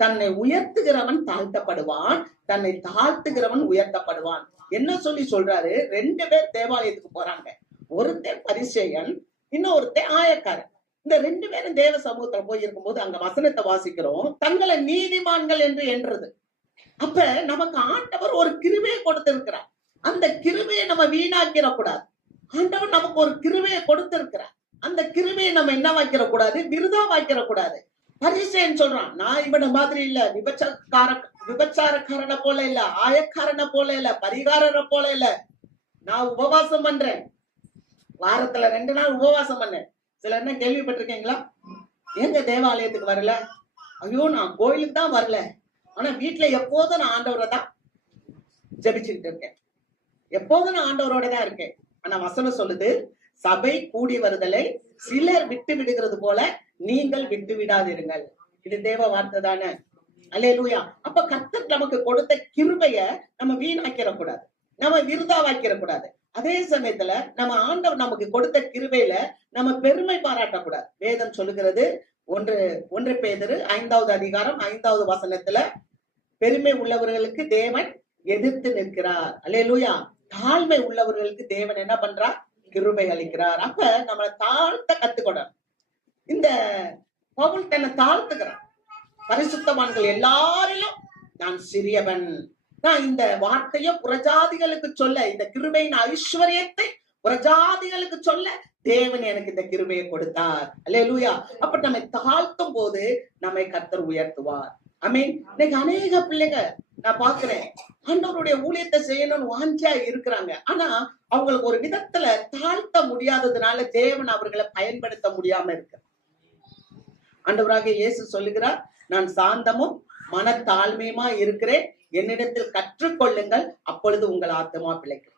தன்னை உயர்த்துகிறவன் தாழ்த்தப்படுவான், தன்னை தாழ்த்துகிறவன் உயர்த்தப்படுவான். என்ன சொல்லி சொல்றாரு? 2 பேர் தேவாலயத்துக்கு போறாங்க. ஒருத்தன் பரிசேயன், இன்னொருத்தன் ஆயக்காரன். இந்த 2 பேரும் தேவ சமூகத்துல போய் இருக்கும்போது அங்க வசனத்தை வாசிக்கிறோம், தங்களை நீதிமான்கள் என்று என்றது. அப்ப நமக்கு ஆண்டவர் ஒரு கிருபையை கொடுத்திருக்கிறார். அந்த கிருபையை நம்ம வீணாக்கிற கூடாது. ஆண்டவர் நமக்கு ஒரு கிருபையை கொடுத்திருக்கிறார். அந்த கிருபையை நம்ம என்ன வைக்கிற கூடாது, விருதா வைக்கிற கூடாது. பரிசேயன் சொல்றான், நான் இவன மாதிரி இல்ல, விபச்சாரக்காரனை போல இல்ல, ஆயக்காரனை போல இல்ல, பரிகாரரை போல இல்ல, நான் உபவாசம் பண்றேன், வாரத்துல 2 நாள் உபவாசம் பண்ணேன். சில என்ன கேள்விப்பட்டிருக்கீங்களா? எங்க தேவாலயத்துக்கு வரல? ஐயோ, நான் கோயிலுக்கு தான் வரல, ஆனா வீட்டுல எப்போதும் நான் ஆண்டவரை தான் ஜபிச்சுக்கிட்டு இருக்கேன், எப்போதும் நான் ஆண்டவரோட தான் இருக்கேன். ஆனா வசனம் சொல்லுது, சபை கூடி வருதலை சிலர் விட்டு விடுகிறது போல நீங்கள் விட்டு விடாதிருங்கள். இது தேவ வார்த்தை தானே? அல்லேலூயா. அப்ப கர்த்தர் நமக்கு கொடுத்த கிருபைய நம்ம வீணாக்கிற கூடாது, நம்ம விருதாவாக்கிற கூடாது. அதே சமயத்துல நம்ம ஆண்டவர் நமக்கு கொடுத்த கிருபையில நம்ம பெருமை பாராட்டக்கூடாது. வேதம் சொல்லுகிறது, 1 பேதுரு 5வது அதிகாரம் 5வது வசனத்துல, பெருமை உள்ளவர்களுக்கு தேவன் எதிர்த்து நிற்கிறார். அல்லேலூயா. தாழ்மை உள்ளவர்களுக்கு தேவன் என்ன பண்றார்? கிருபை அளிக்கிறார். அப்ப நம்மளை தாழ்த்த கத்துக்கணும். இந்த பவுல் தன்னை தாழ்த்துக்கிறான். பரிசுத்தவான்கள் எல்லாரிலும் நான் சிறியவன். நான் இந்த வார்த்தையை புறஜாதிகளுக்கு சொல்ல, இந்த கிருபையின் ஐஸ்வர்யத்தை புறஜாதிகளுக்கு சொல்ல தேவன் எனக்கு இந்த கிருபையை கொடுத்தார். அல்லேலூயா. அப்ப நம்மை தாழ்த்தும் போது நம்மை கர்த்தர் உயர்த்துவார். ஆமென். இன்னைக்கு அநேக பிள்ளைங்க நான் பாக்குறேன், ஆண்டவருடைய ஊழியத்தை செய்யணும்னு வாஞ்சியா இருக்கிறாங்க. ஆனா அவங்களுக்கு ஒரு விதத்துல தாழ்த்த முடியாததுனால தேவன் அவர்களை பயன்படுத்த முடியாம இருக்கு. ஆண்டவராக இயேசு சொல்லுகிறார், நான் சாந்தமும் மனத்தாழ்மையுமா இருக்கிறேன், என்னிடத்தில் கற்றுக்கொள்ளுங்கள், அப்பொழுது உங்கள் ஆத்துமா பிழைக்கும்.